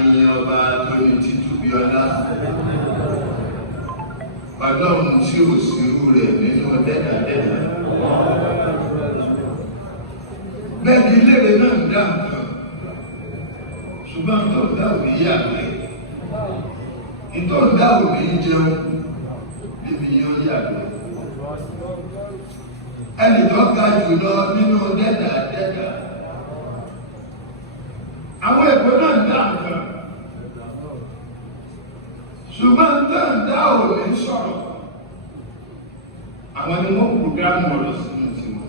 Ayé ọba tó ní títúbi ọlá. Ọlọ́run tí ò sírú rẹ̀ nínú dẹ́dàdẹ́dà. Bẹ́ẹ̀ni léèrè náà ń dá nǹkan. Ṣùgbọ́n tó ń dá òní yàgbẹ́. Ìtọ́ ń dá òní jẹun. Bíbí yóò yàgbẹ́. Ẹnì tó ga jùlọ nínú dẹ́dàdẹ́dà. Àwọn èkó náà ń dá nǹkan. Ṣùgbọ́n tó ń dá òní sọ̀rọ̀. Àwọn ni wọ́n pògámù ọ̀rọ̀ sínú tiwọn.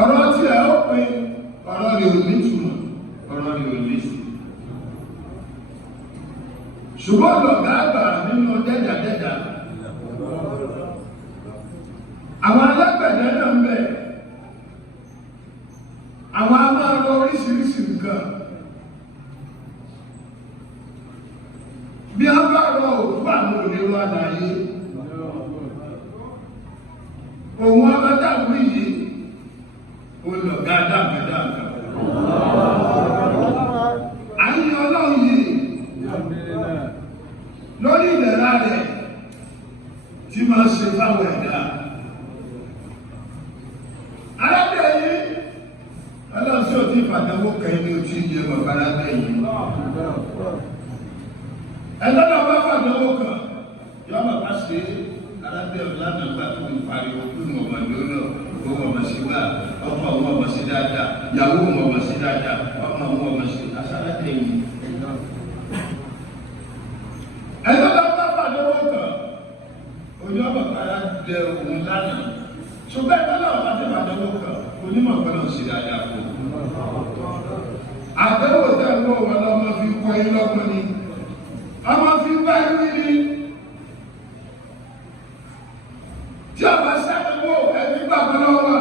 Ọ̀rọ̀ tí ẹ ó pin ọ̀rọ̀ rẹ̀ ò ní túmọ̀, ọ̀rọ̀ rẹ̀ ò ní sí. Ṣùgbọ́n lọ̀gá àgbà nínú dẹ́dàdẹ́dà. Àwọn alágbẹ̀dẹ náà ń bẹ. Àwọn a máa lọ oríṣiríṣi nǹkan. Bí a bá rọ òkú àwọn onírú àlàyé, òun abádáwí yìí, olùgá dáadáa. Àyè ọlọ́run yìí, lórí ìlera rẹ̀ tí máa ṣe fáwọn ẹ̀dá. Arábìnrin ọlọ́run tí ó ti fàdánwò kẹ́yìn ní ojú ìyẹ bàbá arábìnrin. Ẹlọ́dọ̀ bá fàdánwò kan, yọ bàbá ṣe arábìnrin lánàá gbà tó ń pariwo fún ọmọ lónà, owó ọmọ sí gbà, ọkọ ọmọ ọmọ sí dáadáa, ìyàwó ọmọ sí dáadáa, ọmọ ọmọ sí asárábìnrin. Ẹlọ́dọ̀ bá fàdánwò kan, ojú bàbá dẹ òun lánàá. Ṣùgbọ́n ẹlọ́dọ̀ bá ti fàdánwò kan, onímọ̀ gbọ́dọ̀ sí dáadáa fún. Àdánwò tẹ́ ń wọ̀ wọn lọ́mọ fi kọ́ yín lọ́gbọ́n ni. Ọmọ fi bá ìwé ni tí a bá ṣàdánwò ẹni gbàgbọ́ lọ́wọ́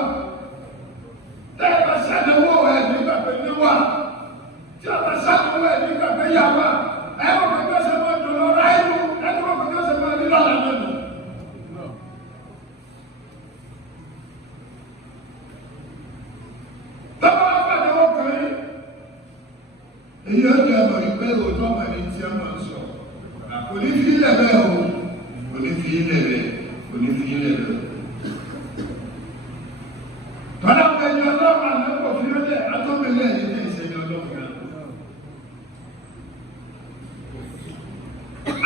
tí a bá ṣàdánwò ẹni gbàgbọ́ níwà tí a bá ṣàdánwò ẹni gbàgbọ́ yàwá ẹ̀rọ pẹ̀lú ọ̀sẹ̀ máa dùn lọ ráìlú ẹ̀rọ pẹ̀lú ọ̀sẹ̀ máa nílò àlànà nù. Bàbá wa fàdánwò kan yìí èyí ó jẹ́ ọmọ ìgbẹ́ òótọ́ ọmọ ẹni tí a máa ń sọ. Kò ní fi ilẹ̀ bẹ́ẹ̀ o, kò ní fi ilẹ̀ bẹ́ẹ̀, kò ní fi ilẹ̀ bẹ́ẹ̀. Tọ́lá pẹ̀lú ọlọ́run àlọ́pọ̀ fi ó lẹ̀ atọ́mẹlẹ̀ yìí ní ìṣẹ́yìn ọlọ́run náà.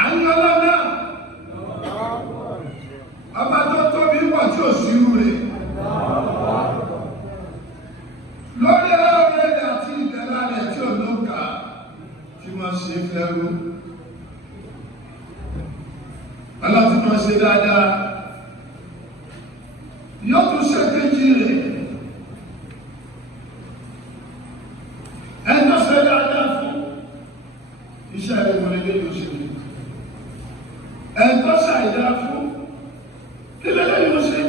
Àyìn ọlọ́run náà, ọba tó tóbi pọ̀ tí ò sí irú rẹ̀. Lórí ọ̀rẹ́ rẹ̀ àti ìdẹ̀ra rẹ̀ tí ò lóǹkà tí wọ́n ṣe fẹ́rú. Aláti máa ṣe dáadáa, yóò tún ṣe kéjì rẹ̀. Ẹjọ́ ṣe dáadáa fún iṣẹ́ rẹ̀ wọlé lórí òṣèlú. Ẹjọ́ ṣe àìdá fún kílẹ̀ lẹ́yìn oṣù.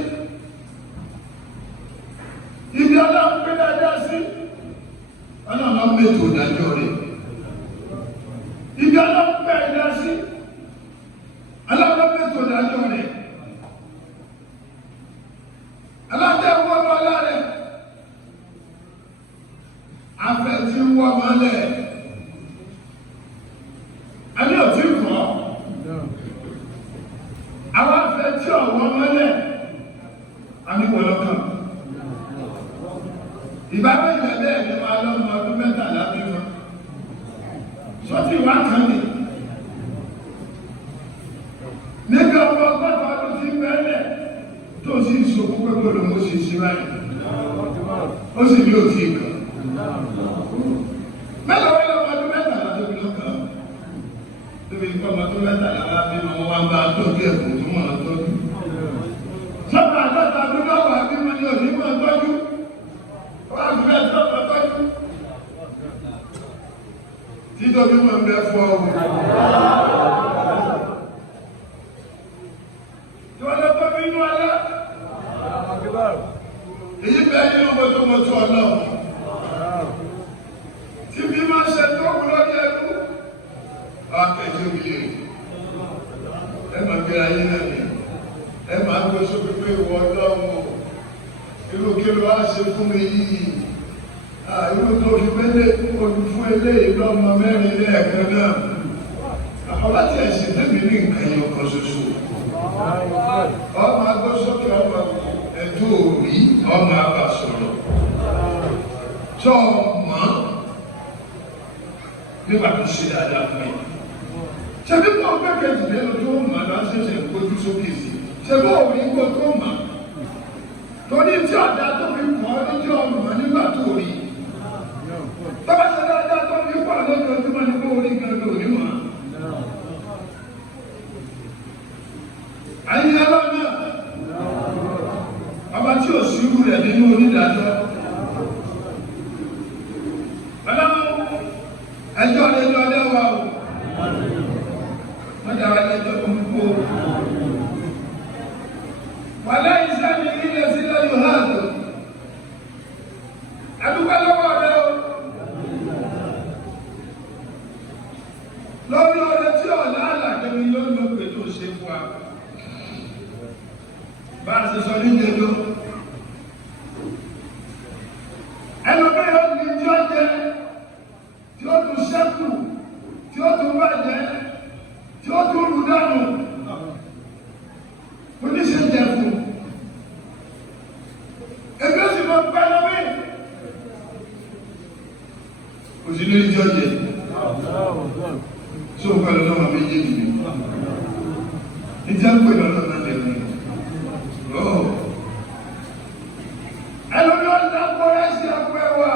Ibi ọlọ́run pé dáadáa sí, ọlọ́run mẹ́tò ìdájọ́ rẹ̀. Ibi ọlọ́run pé dáadáa sí, alábọ́pẹ́ tó dájọ́ rẹ̀, alátẹ̀wọ́ ọlọ́lá rẹ̀, afẹ́ tí ń wọ́ mọ́lẹ̀, a ní òtí kọ́, àwọn afẹ́ tí ọ̀wọ́ mọ́lẹ̀, a ní wọ́lọ́kàn. Ìbáwọ̀ ìgbẹ̀lẹ̀ ẹ̀mí máa lọ́mọ ọdún 13 bí wọn. Sọ́tí wá kan ní. Nígbà ọmọ ọgọ́ta ọdún tí bẹ́ẹ̀lẹ̀ tó sì ṣòkú pẹ́pẹ́ ló mọ́ sí síwáyé. Ó sì ní òtí ìkàn. Mẹ́lọ wẹ́lọ ọdún 13 tó bí lọ́kàn. Tóbi ikọ́ ọmọ tó 13 wá bí wọn wá bá tọ́jú ẹ̀kùn tó mọ̀ tọ́jú. Sọ́tà àdọ́ta ọdún lọ́wọ́ bí wọn ní òní mọ̀ tọ́jú. Wọ́n á gbé ẹ̀sọ́ tọ́jú. Títóbi mọ̀ ń bẹ fún ọmọ. Èyí bẹ nínú mọ́tòmọ́tò ọlọ́run. Tí bí máa ṣe tó wúlọ́ ní ẹkú, ọ̀kẹ́jì òbílẹ̀. Ẹ máa gbé ayé náà ní. Ẹ máa gbé sókè pé ìwọ ọlọ́run. Irú kí ló wá ṣe fún mi yìí? irú tó fi pélé olùfún eléyìí lọ́mọ mẹ́rin lẹ́ẹ̀kan náà àwọn láti ẹ̀sìn tẹ́mi ní nǹkan yẹn ọkọ̀ ṣoṣo ọmọ agbósókè ọmọ ẹ̀dùn òrí ọmọ àbá sọ̀rọ̀ tó mọ́ nígbà tó ṣe dáadáa fún mi ṣe bí wọ́n gbẹ́kẹ̀ jìnnà lọ tó mọ̀ náà ṣẹ̀ṣẹ̀ gbójú sókè sí ṣe bí wọ́n rí gbó tó mọ̀ torí tí ọ̀dà tó fi kọ́ níjọ́ ọmọ nígbà tó rí tọ́ba ṣe dáadáa tó fi kọ́ lójoojúmọ́ ní kó orí gan ló ní wọn. Ayé ọlọ́run náà ọba tí ò sí irú rẹ̀ nínú onídàájọ́ ọlọ́run ẹjọ́ lẹ́jọ́ lẹ́wà o wọ́n dára lẹ́jọ́ tó ń kó wàlẹ́ ìsámi ilẹ̀ sílẹ̀ yóò hàn tó adúgbò lọ́wọ́ rẹ o lórí ọ̀rẹ́ tí ọ̀la àlàkẹ́mi ló ń lọ pé tó ṣe fún wa bá a ṣe sọ ní jẹjọ ẹlòmíràn yóò ní tí ó jẹ tí ó tún ṣẹ́kù tí ó tún bàjẹ́ tí ó tún rú dànù oníṣẹ́ jẹ fún ebi ó sì máa ń pẹ́ lọ́wọ́ òṣèlú ìjọ jẹ tó ń pẹ̀lú náà méjèèjì ní ìjà ń pè lọ́nà náà lẹ́nu ẹlòmí ọ̀dà kọ́rẹ́ sí àpò ẹwà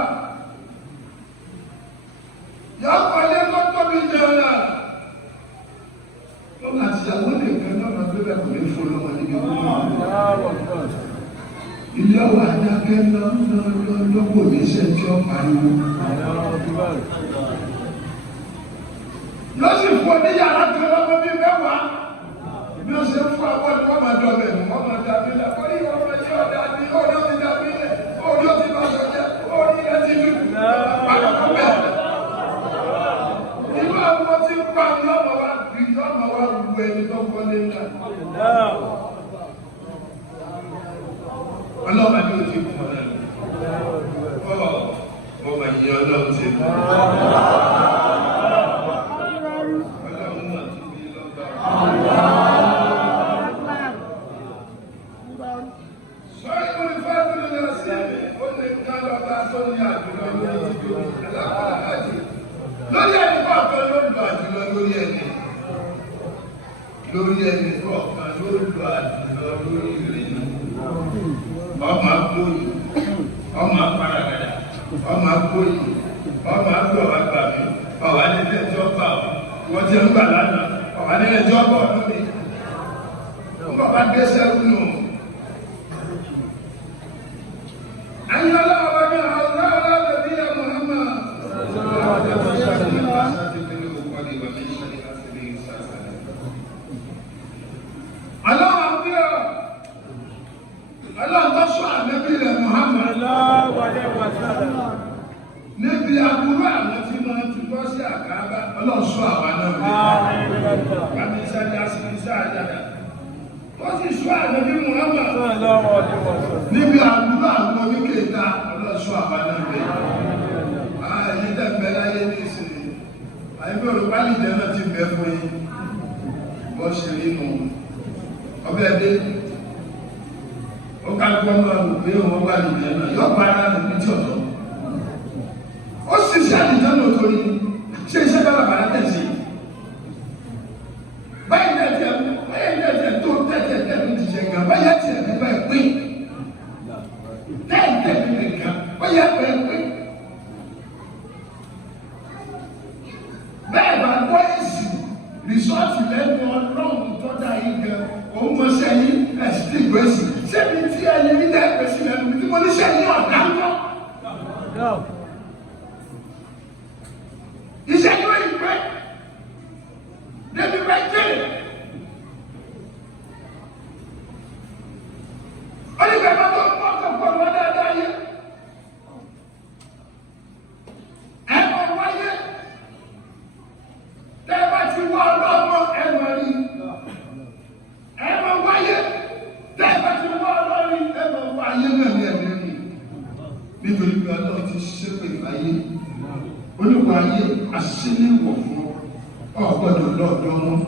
yọ kọ́lé lọ́tọ́bí jẹun lọ́nà àti àwọn nìkan náà máa gbé bẹ́ẹ̀ kò ní fún lọ́wọ́ níbi ilé ọwọ́ adákẹ́ lọ́pọ̀ ní iṣẹ́ tí ó pariwo yóò sì fún ní yàrá kan lọ́wọ́ bí mẹ́wàá bí ó ṣe fún àwọn ọdún ọmọ ọdún ọbẹ̀ ní wọ́n máa dàbí lẹ̀ kọ́ yíò ọmọ yìí ọ̀dà ní ọdún ó ti dàbí lẹ̀ ọdún ó ti bá sọ jẹ́ ọdún ilẹ̀ ti dùn pàtàkì bẹ́ẹ̀. Inú àwọn tí ń pa ní ọmọ wa rí ọmọ wa wù ẹni tó kọ́lé ńlá. Ọlọ́mọ ni ó ti kú ọ̀nà ọmọ yìí ọlọ́run ti kú. Ọlọ́run náà ti bí lọ́gbà. Sọ́yìn mo ní fẹ́ẹ́ tó lọ sí ó lè ká lọ́ba tó ní àdúrà lórí ti dúró alákọ̀ọ́lájì. Lórí ẹni kọ̀ọ̀kan ló lọ àdúrà lórí ẹni. Lórí ẹni kọ̀ọ̀kan ló lọ àdúrà lórí ìrìnà. Ọmọ agbóyè, ọmọ aparagada, ọmọ agbóyè, ọmọ agbọ̀ àgbà mi, ọ̀wá ní ẹjọ́ gbà ọ́, wọ́n ti ń gbà lánàá, ọ̀wá ní ẹjọ́ bọ̀ lónìí. Ọmọ bá gbéṣẹ́ nù. Ayé ọlọ́wọ́ ní àwọn ọlọ́wọ́ bí i Muhammad. Ọlọ́wọ́ bí ọ. Ọlọ́run tó sọ ànábì rẹ̀ Muhammad níbi aburú àwọn tí wọ́n ti bọ́ sí àkàbà Ọlọ́run sọ àwọn náà lé wàmí sájà sí sájà wọ́n sì sọ ànábì Muhammad níbi aburú àwọn oníkèéta Ọlọ́run sọ àwọn náà lé ẹ̀yìn tẹ̀m̀bẹ̀ láyé ní ìsinmi àyẹ̀bí olùpálí jẹ́ náà ti bẹ̀ fún yín bọ́ ṣe rí nù ọbẹ̀ dé ó ká gbọ́ náà wò pé òun wà nìyẹn náà yọ pa ara rẹ̀ ní tí ọ̀tọ̀ ó sì ṣe àdìjọ́ náà torí ṣe iṣẹ́ bá bàbá tẹ̀sí báyìí tẹ̀tẹ̀ tó tẹ̀tẹ̀ tẹ̀tẹ̀ ti ṣe gan báyìí tẹ̀ ní báyìí pín tẹ̀tẹ̀ ní nìkan báyìí pẹ̀ pín bẹ́ẹ̀ bá gbọ́ èsì rìsọ́ọ̀tì lẹ́nu ọlọ́run tó dá yìí gan òun mọ̀ sẹ́yìn ẹ̀sìn tí ìgbọ́ èsì sẹ́mi tí ẹni ní dá ẹgbẹ́ sí lẹ́nu tí mo ní sẹ́yìn ọ̀dà ń lọ. Iṣẹ́ yóò yí pé débi bá jẹ́ onígbàgbọ́ tó ń pọ̀ tó pọ̀ lọ dáadáa yẹ ẹ̀mọ̀ wáyé tẹ́ bá ti wọ́ ọlọ́mọ ẹ̀mọ̀ rí ẹ̀mọ̀ wáyé tẹ́ bá ti wọ́ ọlọ́rí ẹ̀mọ̀ wáyé náà ní ẹ̀mí rí nítorí nítorí pé ọlọ́run ti ṣépè fáyé oníwà ayé àṣíníwọ̀ fún ọ̀gbọ́dọ̀ lọ́dọ̀ wọn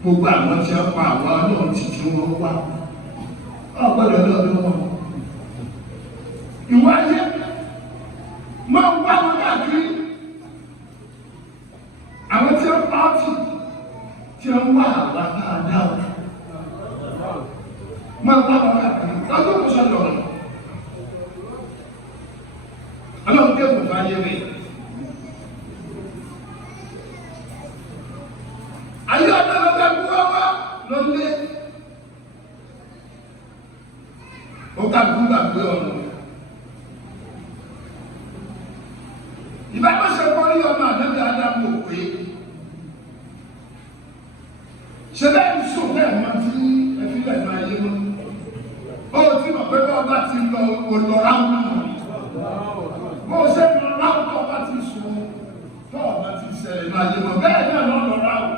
gbogbo àwọn tí a pa àwọn ọlọ́run ti tí wọ́n wá ọ̀gbọ́dọ̀ lọ́dọ̀ wọn ìwà ayé máa ń wá wọn káàkiri àwọn tí a pa ọtí tí a ń wá àwa dáadáa máa ń wá wọn káàkiri lọ́dọ̀ kò sọ lọ́rùn ọlọ́run tẹ́ kò bá yé rẹ̀ ayé ọ̀dọ́ lọ́gbà gbúwọ́ wá lọ́lé ó ká gbúgbà gbé ọ̀rọ̀ ìbámọ́sẹ̀ kọ́rí ọmọ àdébí Ádámù pé ṣe bẹ́ẹ̀ sùn bẹ́ẹ̀ máa tí ẹfílẹ̀ máa yé mọ́ ó tí mọ̀ pé bọ́ bá ti lọ olọ́ra wọn bó ṣe lọ ráwọ̀ tó bá ti sùn tó bá ti ṣẹlẹ̀ máa yé mọ́ bẹ́ẹ̀ náà lọ́rọ̀ ráwọ̀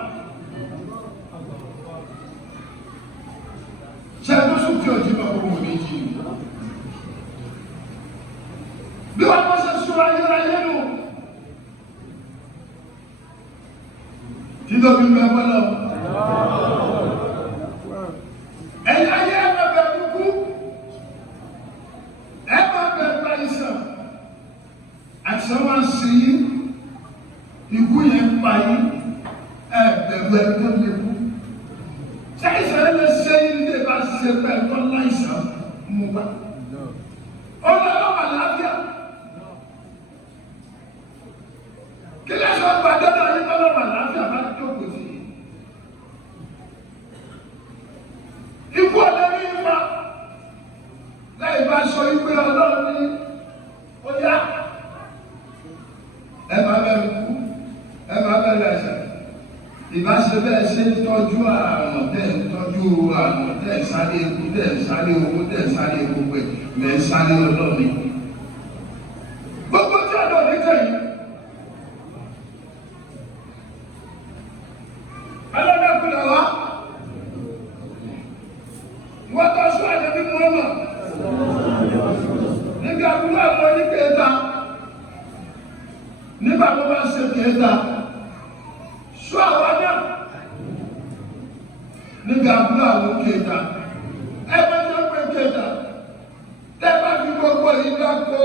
ṣe tó sùn tí òjì mọ̀ gbogbo méjì bí wọ́n mọ́ ṣe sùn ayérayé nù títọ́ bí mẹ́ bọ́lá ẹ̀yà ayé ẹ̀mọ̀ bẹ̀ kúkú ẹ̀mọ̀ bẹ̀ gba ìsàn àti wọ́n sì yí ikú yẹn pa yí ẹ̀bẹ̀rù ẹ̀kọ́ lẹ́kú ṣe ìṣẹ̀lẹ̀ lè ṣe ilé bá ṣe pẹ̀lú láìsàn mú bá ọlọ́wọ́ àlàáfíà kí lẹ́sọ̀ gbàdọ́dọ̀ yí ọlọ́wọ́ àlàáfíà bá jókòó sí ikú ọ̀dọ́ ní ipa lẹ́yìn bá sọ ìpé ọlọ́run ní ó yá ẹ máa bẹ̀rù kú ẹ máa bẹ̀rù ẹ̀ṣẹ̀ ìbáṣe bẹ́ẹ̀ ṣe ń tọ́jú àrùn tẹ́ ń tọ́jú àrùn tẹ́ ń sáré ikú tẹ́ ń sáré owó tẹ́ ń sáré gbogbo ẹ̀ lẹ́ ń sáré ọlọ́mi gbogbo tí ọ̀dọ̀ ní tẹ̀yìn alọ́dọ̀kùnrin wa wọ́n tọ́ sún àjẹbí mọ́mọ́ nígbà kúrò àwọn oníkèéta nígbà tó bá ṣe kèéta sún àwọn náà nígbà kúrò àwọn kèéta ẹgbẹ́ tó pé kèéta tẹ́gbà fi gbogbo ìgbà kó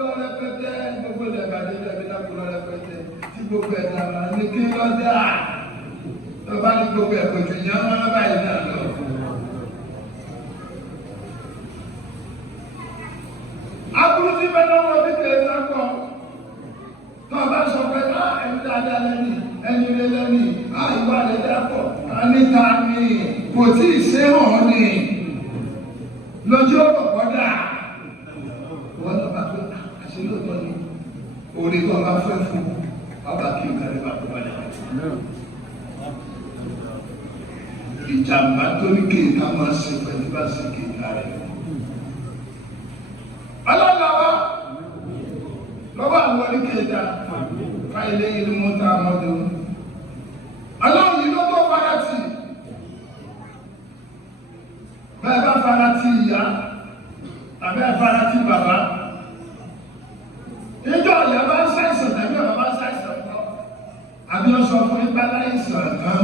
lọ rẹpẹtẹ gbogbo ìdàgbà délẹ̀ bí dákú lọ rẹpẹtẹ tí gbogbo ẹ̀dá máa ní kí lọ́dà tó bá ní gbogbo ẹ̀kọ́ jù yẹn máa báyìí náà lọ. aburú tí bẹ́ẹ̀ lọ́wọ́ ní kèéta kọ́ tó bá sọ pé ẹni dáadáa lẹ́ni ẹni rẹ lẹ́ni ìwà rẹ̀ dápọ̀ níta ni kò tí ì ṣe hàn ní lọ́jọ́ ọ̀pọ̀dà wọ́n lọ bá pé àṣẹ lóòótọ́ ni orí tó bá fẹ́ fún ọba kí n kárí bá tó padà. ìjàmbá tó ní kéèká máa ṣe pẹ̀lú bá ṣe kéèká rẹ̀. ọlọ́lọ́wọ́ lọ́wọ́ àwọn oníkèéta káyilé ìlú mọ́ta mọ́dé ọlọ́run yìí ló tó fara tì bẹ́ẹ̀ bá fara tì ìyá tàbí ẹ fara tì bàbá ìjọ ìyá bá ń ṣàìsàn tàbí bàbá bá ń ṣàìsàn kọ́ àbí ó sọ fún ipá láìsàn kan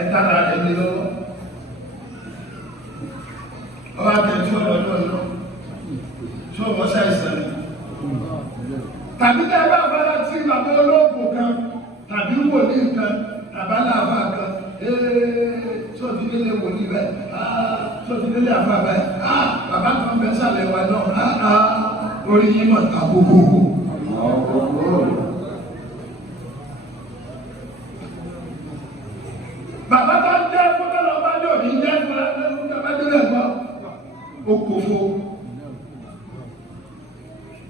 ẹ̀ta ara rẹ̀ ní lọ́wọ́ ọwọ́ àtẹ̀jú ọ̀dọ́ lọ́wọ́ tí ó wọ́n ṣàìsàn tàbí tẹ́ bá bára tí bàbá olóògùn kan tàbí wòlíì kan tàbá láàbà kan tó ti délé wòlíì bẹ́ẹ̀ tó ti délé àbá bẹ́ẹ̀ bàbá kan bẹ́ sàlẹ̀ wà náà orí yìí mọ̀ tàbùkù. bàbá tó ń jẹ́ fún tọ́lọ́ bá yóò ní jẹ́ fún bàbá tó lè gbọ́ okòfo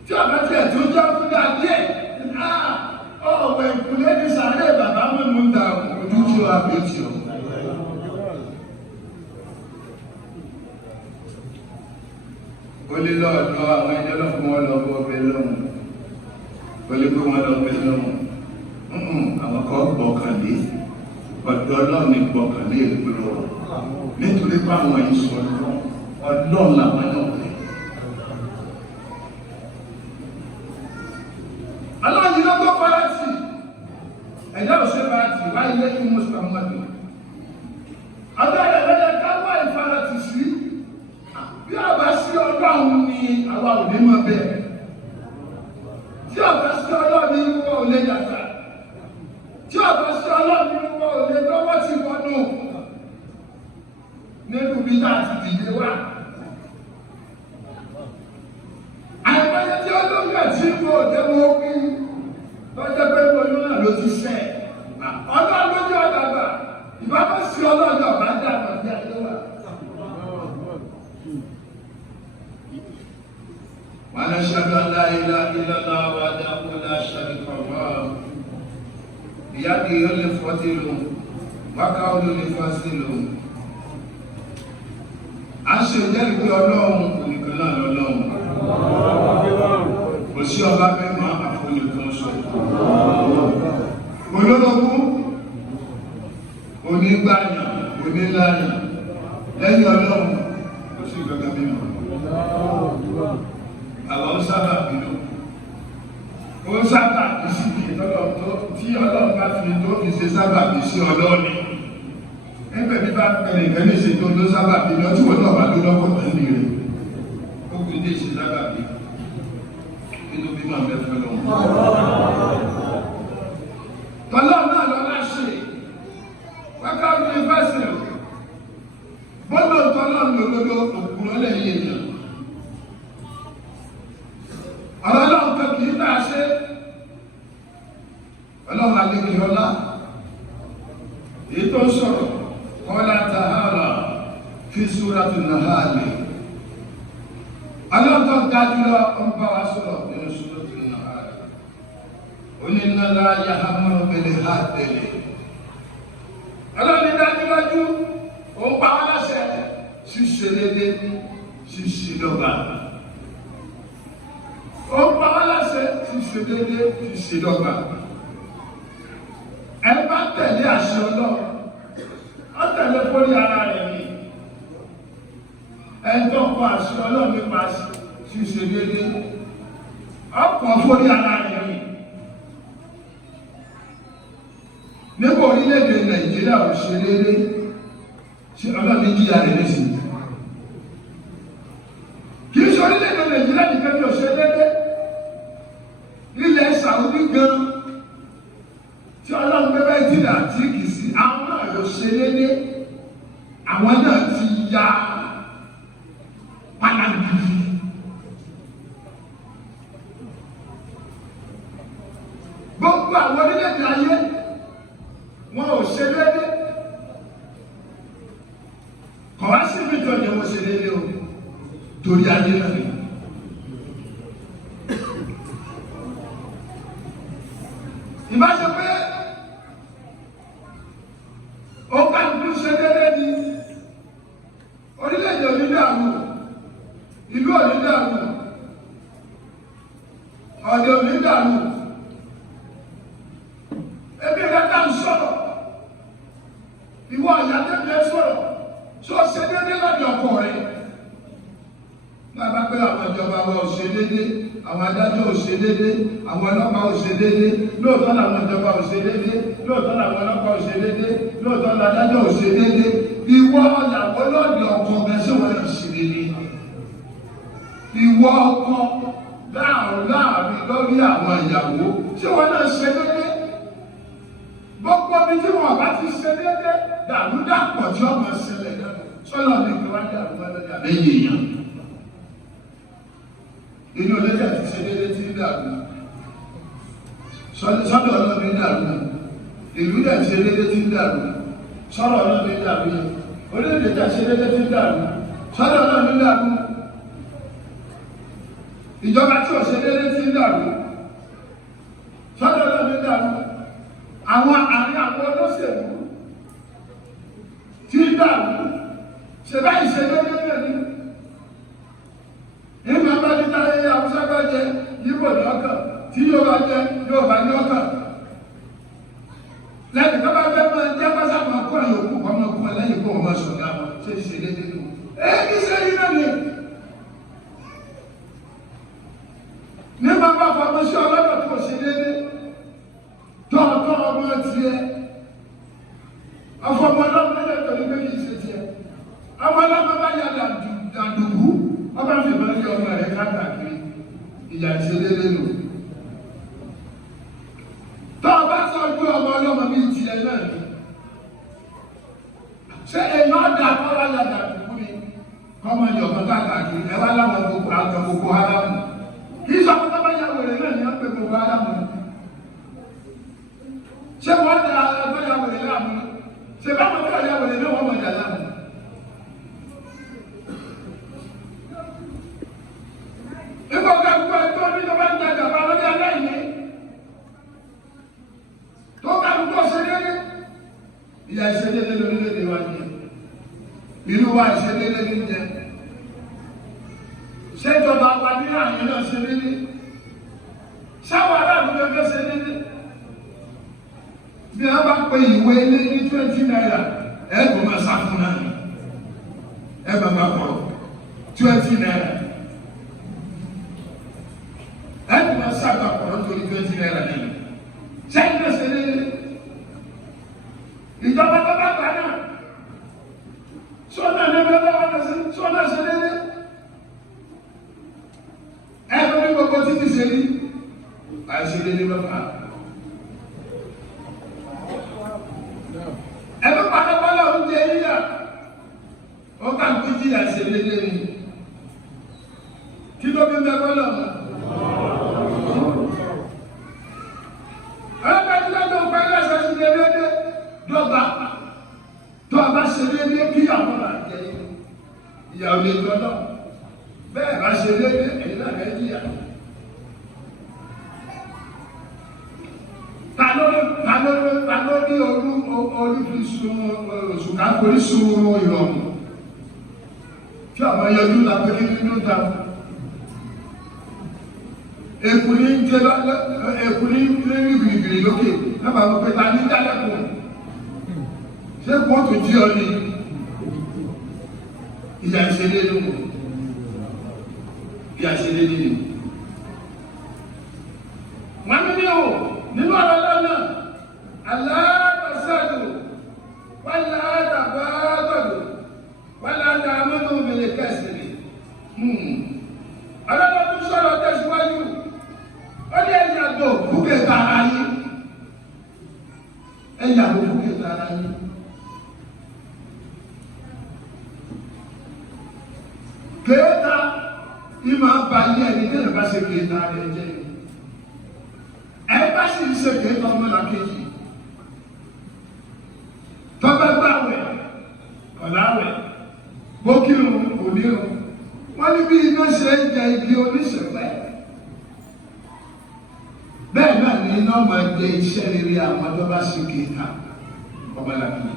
tí a bá tiẹ̀ tó jẹ́ fún dáadé ọ̀wẹ̀ ìkúlé ní sàárè bàbá mẹ́mú ń da ojú tí ó àbí tí ó. ó lé lọ́ọ̀dọ́ àwọn ẹjọ́ náà fún wọn lọ bọ́ ọbẹ̀ lọ́hùn ó lé pé wọ́n lọ bẹ́ lọ́hùn àwọn kan gbọ́kànlé ọ̀dọ́ náà ní gbọ́kànlé ìpínlẹ̀ nítorí pé àwọn ìsọ̀rọ̀ ọlọ́run làwọn náà rẹ̀ Aláàjì ló tó farati ẹ̀yà òṣè farati wáyé lẹ́yìn mùsùlùmí adáyẹ̀ lẹ́yẹ ká wá ìfarati sí bí a bá sí Ọlọ́run ni àwa ò ní mọ̀ bẹ́ẹ̀ tí a bá sí Ọlọ́run ni wọ́n ò lè yàtà tí a bá sí Ọlọ́run ni wọ́n ò lè lọ́wọ́ sí wọnú nínú bí náà ti dìde wá. Àìmọye tí olóńgbà tí kò dẹ́wọ́ kú lọ́jọ́ pé oyún náà ló ti sẹ́ Ọlọ́run ló jẹ́ ọ̀dàgbà ìbámu sí Ọlọ́run ọ̀bá dá àgbàdì ayé wa. ونشهد أن لا إله إلا الله وحده لا شريك له بيده الفضل وقوله الفاصل aṣọ ìjẹ́rìí pé Ọlọ́run onìkan náà lọ́lọ́run kò sí ọba mẹ́mọ́ àfonìkan sọ olólogún onígbàyàn oníláyàn lẹ́yìn Ọlọ́run kò sí ìgbàgbà mímọ́ àwọn sábà bínú ó sábà bí sí tí Ọlọ́run bá fi tó fi ṣe sábà bí sí Ọlọ́run ẹgbẹ́ mi bá bẹ̀rẹ̀ ìfẹ́ ní ìṣètò ló sábà bí lọ tí wọ́n náà bá ló lọ́wọ́ tẹ̀lé rẹ̀ ó fi dé ìṣe sábà bí nínú bí máa mẹ́fẹ́ lọ́wọ́. Ọlọ́run náà lọ láṣẹ wákà yunifásitì bọ́lá ọ̀tọ́lọ́run lòlódó òkúrọ́ lẹ́yìn èèyàn. Ọlọ́run kan kì í bá a ṣe Ọlọ́run àlejò ọlá èyí tó ń sọ̀rọ̀. قال تعالى في سورة النحل الله تعالى أنبأ سورة من سورة النحل وإن الله يأمر بالعدل الله dájúdájú ó ń pa wá láṣẹ ṣíṣe déédéé ṣíṣe dọ́gba ó ń pa wá láṣẹ ṣíṣe déédéé ṣíṣe dọ́gba ẹ bá tẹ̀lé àṣẹ Ọlọ́run ọ̀tẹ̀lẹ̀ fórí ara rẹ̀ ni ẹjọ́ kọ àṣẹ Ọlọ́run nípa ṣíṣe déédé ọkọ̀ fórí ara rẹ̀ ni nígbà orílẹ̀-èdè Nàìjíríà ò ṣe déédé ṣe Ọlọ́run jíyà rẹ̀ lẹ́sìn kì í ṣe orílẹ̀-èdè Nàìjíríà nìkan ní ò ṣe déédé ilẹ̀ Sàúdí gan tí Ọlọ́run bẹ́bẹ́ jìnnà tí kì í sí àwọn náà ló ṣe déédé àwọn náà ti ya pàtàkì gbogbo àwọn orílẹ̀-èdè ayé wọn ò ṣe déédé kọ̀ wá sí ibi tó ní wọ́n ṣe déédé o torí ayé náà ni. Ìbáṣe pé ó bá ìlú ṣe déédé ní orílẹ̀-èdè onídàáwò ìlú onídàáwò ọ̀dẹ̀ onídàáwò ebi ìrẹ́ta ń sọ̀rọ̀ ìwọ àyàtẹ̀bẹ̀ sọ̀rọ̀ tó ṣe déédé lọ́dọ̀ ọkọ rẹ̀ bàbá pé àwọn ìjọba wa ò ṣe déédé àwọn adájọ́ ò ṣe déédé àwọn ọlọ́pàá ò ṣe déédé lóòótọ́ làwọn ìjọba ò ṣe déédé lóòótọ́ làwọn ọlọ́pàá ò ṣe déédé lóòótọ́ làdájọ́ ò ṣe déédé ìwọ ìyàwó lọ́ọ̀dì ọkọ bẹ́sẹ̀ wọ́n lè ṣe déédé ìwọ ọkọ láàrin lórí àwọn ìyàwó tí wọ́n náà ṣe déédé gbogbo bí tí wọ́n bá ti ṣe déédé dàrúdàpọ̀ tí wọ́n máa ṣẹlẹ̀ náà sọ́lọ́ ní ìwádìí àrùmọ́lẹ́dà lẹ́yìn èèyàn inú olójà ti ṣe déédé tí ń dàrú sọ́dọ̀ ọlọ́bí dàrú ìlú dẹ̀ ṣe déédé tí ń dàrú sọ́dọ̀ ọlọ́bí dàrú orílẹ̀-èdè dẹ̀ ṣe déédé tí ń dàrú sọ́dọ̀ ọlọ́bí dàrú ìjọba tí ò ṣe déédé tí ń dàrú sọ́dọ̀ ọlọ́bí dàrú àwọn àárín àwọn olóṣèlú tí ń dàrú ṣe báyìí ṣe déédé náà ní. Nígbà bá ní táyé Haúsá bá jẹ Yíbò ní ọkàn tí yóò bá jẹ yóò bá ní ọkàn. Lẹ́yìn tó bá fẹ́ máa jẹ́ pásá máa kọ́ ìyókù kọ́ máa kọ́ lẹ́yìn kó o máa sọ̀rọ̀ àwọn ṣé ti ṣe déédéé nù. Kí ṣe yín náà ni? Nígbà bá fọmọ sí ọlọ́dọ̀ tó ṣe déédéé. tiẹ̀ afọmọ ọlọ́mọ yẹn tó ní pé kì í ṣe tiẹ̀ ọmọ ọlọ́mọ bá yà dàdùkú ọba fi ìbọn fi ọmọ rẹ̀ káàkiri ìyà ìṣedéédé nù. tó o bá tọ́jú ọmọ ọlọ́mọ bíi tiẹ̀ náà ni ṣé èèyàn ọ̀dà kọ́ra yà dàdùkú ni kọ́mọ ìyọ̀kan káàkiri ẹ wá láwọn gbogbo àgbà gbogbo haramu kì í sọ pé tó bá yà wèrè náà ni wọ́n pe gbogbo haramu ṣé wọ́n da ẹgbẹ́ yà wèrè láàmú ṣé báwọn tó yà wèrè náà wọ́n mọ̀ jà láàmú. nígbà ọ̀gá gbogbo ẹ̀ tó ní tó bá ń tajà bá lórí aláìní tó ká gbogbo ṣe déédé ìyá ìṣedéédé lórílẹ̀-èdè wa ni ìlú wa ìṣedéédé ní jẹ ṣé ìjọba wa ní àyè náà ṣe déédé ṣáwọn aráàlú lọ́jọ́ ṣe déédé bí wọ́n bá pe ìwé ilé ní 20 naira ẹ̀ẹ́dùn máa sá fún náà ẹ̀ bàbá pọ̀ 20 naira. Ẹ̀dùn máa sábà kọ̀ọ̀rọ̀ nítorí 20 naira nínú. Sẹ́yìn náà ṣe léde. Ìjọba tó bá gbà náà. Sọ́nà ní ẹgbẹ́ bá wọn ṣe sọ́nà ṣe léde. Ẹ̀dùn ní gbogbo títí ṣe rí. Àìṣe léde lọ́pàá. Ẹ̀dùn pátápátá oúnjẹ yíyà. Ó kà ń pín jíyà ṣe léde ni. Kí ló bí mẹ́kọ́ lọ́wọ́? Dọ́gba tó a bá ṣe déédéé kí àwọn bá jẹ ìyàwó lè gbọ́dọ̀ bẹ́ẹ̀ bá ṣe déédéé ẹ̀yìn náà lè jìyà. Ta ló ní orí fi sun oṣù ká forí sun ìrọ̀rùn kí ọmọ yọjú la pé nínú ta. Èkùnrin ń jẹ èkùnrin ń rí gbìrìgbìrì lókè náà bá wọ pé ta ní dálẹ́kùn. Ṣé kóòtù jí ọ ní ìyà ìṣẹ̀lẹ̀ nínú ìyà ìṣẹ̀lẹ̀ nínú. Wọ́n ní o nínú ọ̀rọ̀ lọ́nà aláàbàṣàdù wọ́n láàdàbàdàdù wọ́n láàdàmọ́nù òmìnir kẹsìrì. Ọlọ́dọ̀ tún sọ̀rọ̀ tẹ̀síwájú ó ní ẹ̀yàgbọ́ búkẹ́ tààrà yín ẹ̀yàgbọ́ búkẹ́ tààrà yín. Kéèta ìmọ̀ abalẹ̀ ẹni tí ẹ bá ṣe kéèta rẹ̀ jẹ́ ẹ bá sì ń ṣe kéèta ọmọlá kejì tọ́gbẹ́ gbàwẹ̀ ọ̀làwẹ̀ gbókìrún onírun wọ́n ní bí iná ṣe ń jẹ igi oníṣẹ̀fẹ́ bẹ́ẹ̀ náà ni iná máa jẹ iṣẹ́ rere àwọn tó bá ṣe kéèta ọmọlá kejì.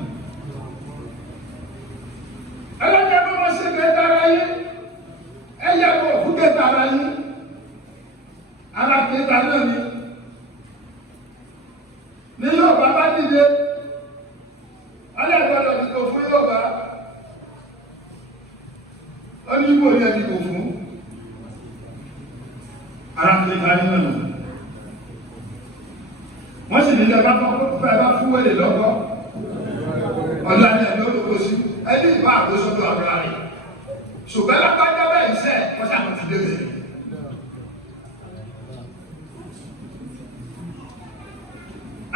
Ẹlẹ́jẹ̀ bí wọ́n ṣe kéèta ara yé ẹyẹ kò fún kéèta ara yín ara kéèta náà ni Yorùbá bá dìde ọlẹ́gbọ́dọ̀ dìbò fún Yorùbá ó ní Ìgbò ní ẹ̀dìbò fún ara kéèta ní náà wọ́n sì nílẹ̀ bá fún wẹ́lẹ̀ lọ́kọ́ ọ̀dọ́ àti ẹ̀mí olóko sí ẹni ìbá àgbésọ́dọ̀ àbúrà rẹ̀ ṣùgbọ́n lápájá bẹ́ẹ̀ iṣẹ́ wọ́n ṣàkóso ti débẹ̀.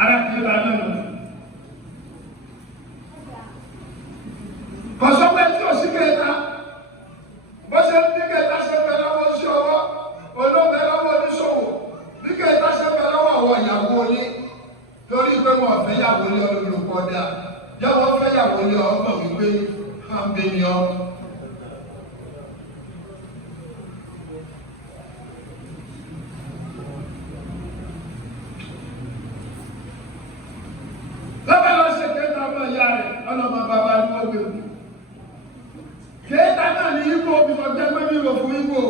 Ara kìí ra náà nù. Kọ̀sọ́pẹ́ tí ò sí kéèta, bó ṣe ń ní kéèta ṣe pẹ́ lọ́wọ́ sí ọwọ́, olóògbé lọ́wọ́ oníṣòwò, ní kéèta ṣe pẹ́ lọ́wọ́ àwọn ìyàwó ní, torí pé wọ́n fẹ́ yàwó ní olùkọ́ dà, yàwó fẹ́ yàwó ní ọgbọ̀n wípé hàmbé ni ọ. Ọlọ́mọ bàbá ní wọ́n gbé wù. Kéèta náà ní Ìgbò bíkọ jẹ́ pé bí ìbò fún Ìgbò.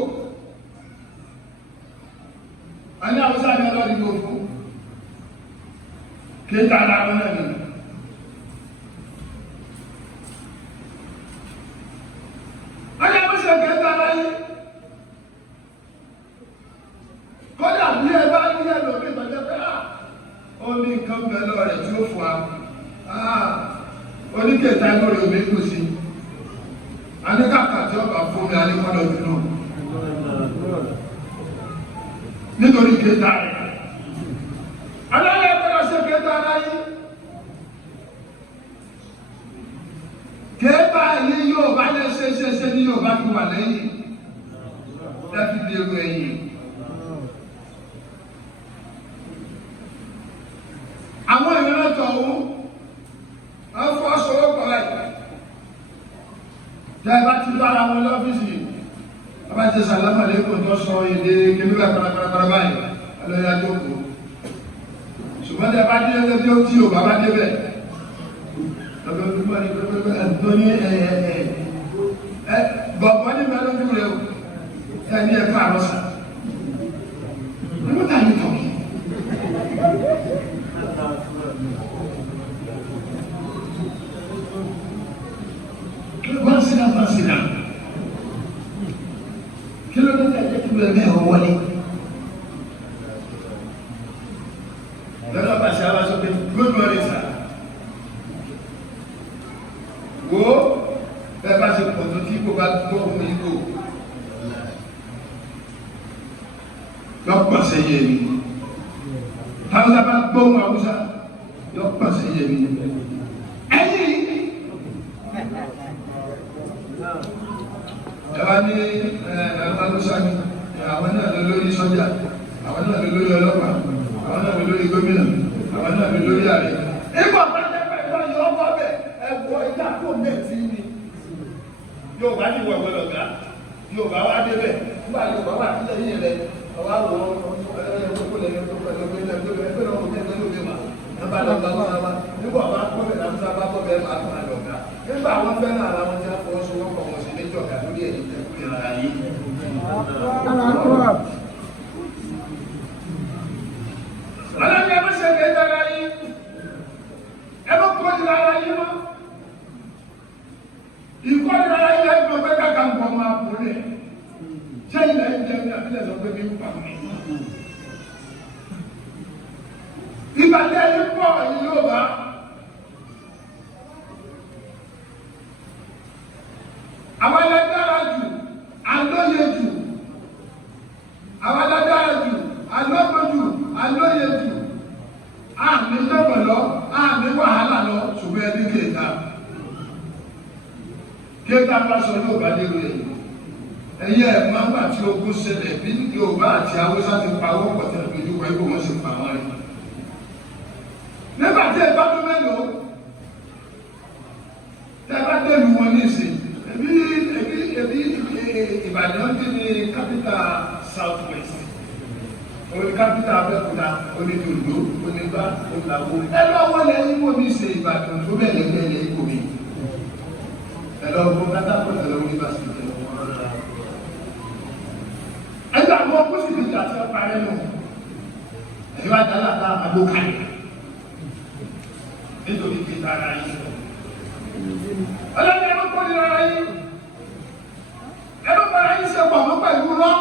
A ní Haúsá ní ọlọ́dún ìbò fún. Kéèta láwọn náà ní. Ọjọ́ bó ṣe kéèta láyé. Kọ́dà bí ẹ bá ní ẹlòmí ìbàjẹ́ pé ó ní nǹkan bẹ̀rẹ̀ rẹ̀ tí ó fún wa oníkẹta lórí omi kù sí aníkàkà tí ọba fún mi aníkọ́lọ́ jù náà nítorí kẹta rẹ̀ aláyẹ gbọ́dọ̀ ṣe kẹta aláyé kẹta yìí yóò bá lè ṣe ní yóò bá fi wà lẹ́yìn láti lè ru ẹ̀yìn. Àwọn ìran tọ̀hún wọ́n fọ́ sọ́wọ́ pọ̀lá yìí. Jẹ́ bá ti bára wọn lọ́fíìsì, wọ́n bá ti sàlámà lẹ́kọ̀ọ́ tó sọ èdè kìlúwà pàràpàrà báyìí, ọlọ́yà jókòó. Ṣùgbọ́n tẹ́ bá dé ẹgbẹ́ tí ó tí ò bàbá débẹ̀. Lọ́gbẹ́ olúmọ̀ ní pẹ́pẹ́pẹ́ ẹ̀dọ́ ní bọ̀bọ̀ ní mẹ́lójú rẹ̀ ẹni ẹ̀fà àrọ́sà. What are you talking? One sit down. Kí ló dé tẹ̀lé kí ló mẹ́ ọ wọlé? Lọ́dọ̀ pàṣẹ àwọn aṣọ pé good morning sir. Wo bẹ́ẹ̀ bá ṣe pọ̀ tó tí kò bá gbọ́ ohun ìgò. Lọ́pọ̀ ṣe yẹ mi. Hausa bá gbọ́ ohun Hausa. Lọ́pọ̀ ṣe yẹ mi. Ẹwà ní Hausa ni àwọn náà lọ lórí sọ́jà, àwọn náà lọ lórí ọlọ́pàá, àwọn náà lọ lórí gómìnà, àwọn náà lọ lórí ààrẹ. Ìgbà pàṣẹ pẹ̀lú ọyọ ọkọ bẹ̀ ẹ̀wọ̀ ìjà kò mẹ́tì ni. Yorùbá ní ìwọ̀ ìwọ̀n ọ̀gá, Yorùbá wá débẹ̀, nígbà Yorùbá wà sílẹ̀ yìí rẹ̀, ọwá wọ̀ nígbà wọn fẹ́ náà àwọn tí a fọwọ́ sọ wọ́pọ̀ wọn sí méjì ọ̀gá lórí ẹ̀yìn tẹ̀kùn ìrìn àyè. Ọlọ́ni ẹ má ṣe kéde ara yín, ẹ má kọ́ ìlà ara yín mọ́. Ìkọ́ ìlà ara yín ẹgbẹ́ pé kàkà ń bọ̀ máa kú rẹ̀. Ṣé ilẹ̀ ń jẹun ní àbílẹ̀ sọ pé mi ń pa mí? Ìbàdí ẹni pọ̀ ẹ̀yìn yóò bá. Àwọn alágbára jù, alóye jù, àwọn alágbára jù, alọ́gbọ́n jù, alóye jù, àmì lọ́pọ̀lọ́, àmì wàhálà lọ, ṣùgbọ́n ẹni kéta. Kéta bá sọ yóò bá lérò ẹ̀. Ẹyẹ ẹ̀ máa ń gbà tí ogun ṣẹlẹ̀ bí Yorùbá àti Haúsá ti pa owó pọ̀ tẹ̀lé ojú wọ́n ibò wọ́n sì pa wọ́n rẹ̀. Nígbà tí ẹ bá tó mélòó, tẹ bá dẹ̀lú wọn ní ìsìn. Ebi Ìbàdàn ti ní capital South West. Oní capital Abẹ́òkúta, oní Dòdò, onígbà, onílàwọ̀. Ẹ lọ́wọ́ lẹ́yìn wo ní ṣe Ìbàdàn tó bẹ̀ lẹ́gbẹ̀ẹ́ lẹ́yìn kò mí. Ẹ lọ gbọ́ kátàkùn ẹ lọ wọlé bá sí ìjẹun. Ẹgbẹ́ àwọn ọkùnrin ti jà sí ọ̀pá rẹ̀ nù. Ẹ̀yọ́ bá dá láta àgbókalẹ̀. Nítorí pé tara yìí. Ọlọ́ni ẹ̀rọ kọ́ ní ara yìí. Ẹ̀rọ para yìí ṣe pọ̀ mọ́ pẹ̀lú rọ́.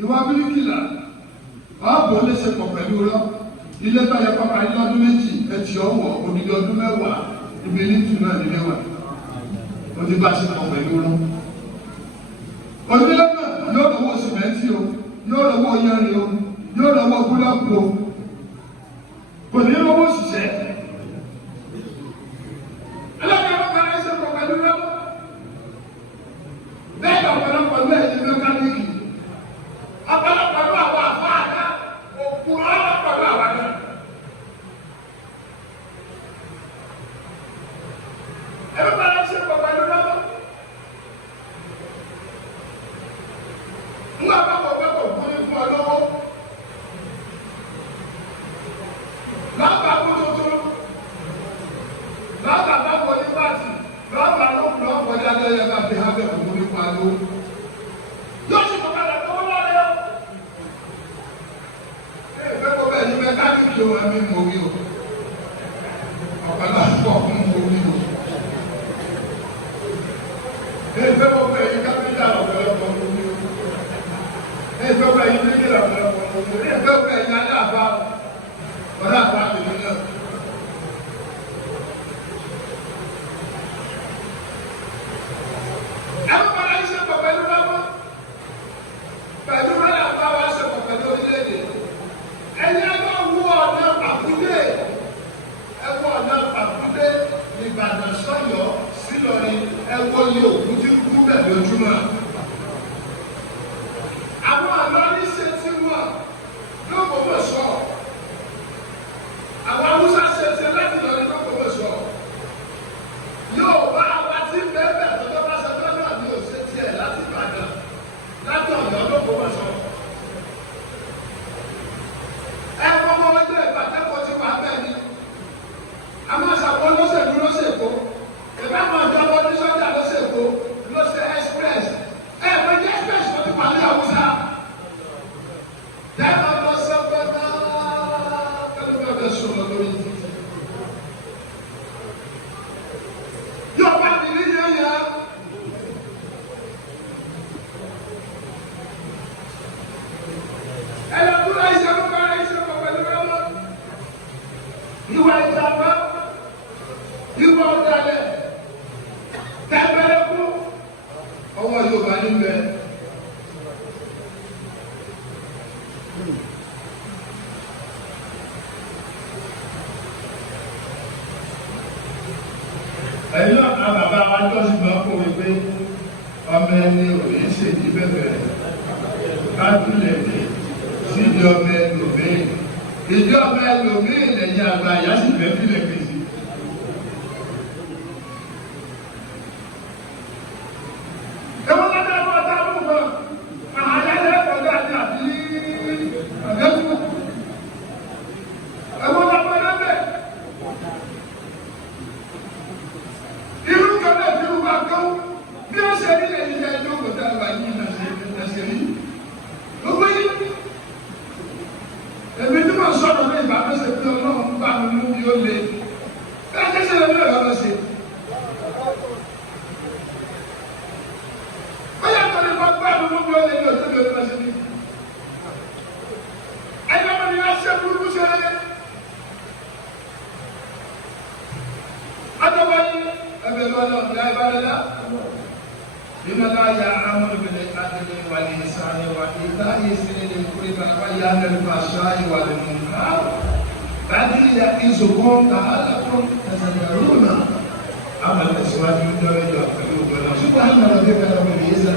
Ìwà bíríkìlà, ọ̀bọ̀ lè ṣe pọ̀ pẹ̀lú rọ́. Ilé tó yẹ kọ́ parí lọ́dún méjì, ẹtì ọ̀wọ̀, odidi ọdún mẹ́wàá, ibi ní tù náà ní mẹ́wàá. Ó ti bá ṣe pọ̀ pẹ̀lú rọ́. Onílé náà yóò lọ́wọ́ sìmẹ́ntì o, yóò lọ́wọ́ yanrìn o, yóò lọ́wọ́ búlọ́ọ̀kù o. Kò ní lọ́wọ́ òṣìṣẹ́. Bẹ́ẹ̀ni ọ̀pọ̀lọpọ̀ ló ẹ̀yìn mẹ́kánìkì, ọ̀pọ̀lọpọ̀ ló àwọn àfáàdá, òkú ọlọ́pọ̀ ló àwọn àdá. Ẹ̀rọ bára ṣe pọ̀ pẹ̀lú lọ́wọ́. Ńgbà bá wọ̀ pé kò kún ní fún ọ lọ́wọ́. Lọ́gbà kú tuntun, lọ́gbà bá wọ ní báàtì, lọ́gbà ló kù lọ́kọ̀ ní adẹ́yẹ bá fi hábẹ́ òkú ní fún aló. Yóò ṣe kọ̀kadà tó wọ́n lọ́rẹ́ o. Ẹ̀fẹ́ kọ́ bẹ́ẹ̀ ní mẹkáníkì o, ẹ̀mí mọ̀ wí o. Ọ̀pọ̀lọpọ̀ fún mọ̀ wí o. Ẹ̀fẹ́ kọ́ bẹ́ẹ̀ ní kápítà ọ̀pọ̀lọpọ̀ mọ̀ wí o. Ẹ̀fẹ́ kọ́ bẹ́ẹ̀ ní méjìlá ọ̀pọ̀lọpọ̀ mọ̀ wí o. Ẹ̀fẹ́ kọ́ bẹ́ẹ̀ ní aláàbá o. kábílẹ̀ síbi ọmọ ẹlòmíì ìdí ọmọ ẹlòmíì lẹ́yìn àgbà àyà sì fẹ́ fílẹ̀ fèsì. ẹ̀wọ́n lọ́dọ̀ ẹ̀wọ́n ọ̀tá mú kan àhàlẹ́ ẹ̀kọ́dọ̀ àti àbí àgẹ́kù ẹ̀wọ́n lọ́dọ̀ ẹ̀bẹ̀ irú kan náà ti rú bá kán bí ó ṣe rí ẹ̀yìn ẹjọ́ kò dá ìwà yìí nàṣẹ́ rí gbogbo yìí èmi tí mo sọ̀rọ̀ ní ìbámẹ́sẹ̀ pé ọlọ́run bá mi mú bí ó le bẹ́ẹ̀ kẹ́sẹ̀ lórí ọ̀rọ̀ lọ sí. ó yà tó ní kó bá mi mú bí ó le ní òjò bí ó lọ sí ní. ẹni ọmọ ni wọ́n ṣe burúkú ṣe é. adọ́wọ́ yìí ẹgbẹ́ lọ́nà ọ̀gá ìbáraẹ̀lá. إن لا يأمر بالعدل والإحسان وإيتاء ذي القربى وينهى عن الفحشاء والمنكر والبغي يعظكم لعلكم تذكرون. أما الأزواج من درجة سبحان ربك رب العزة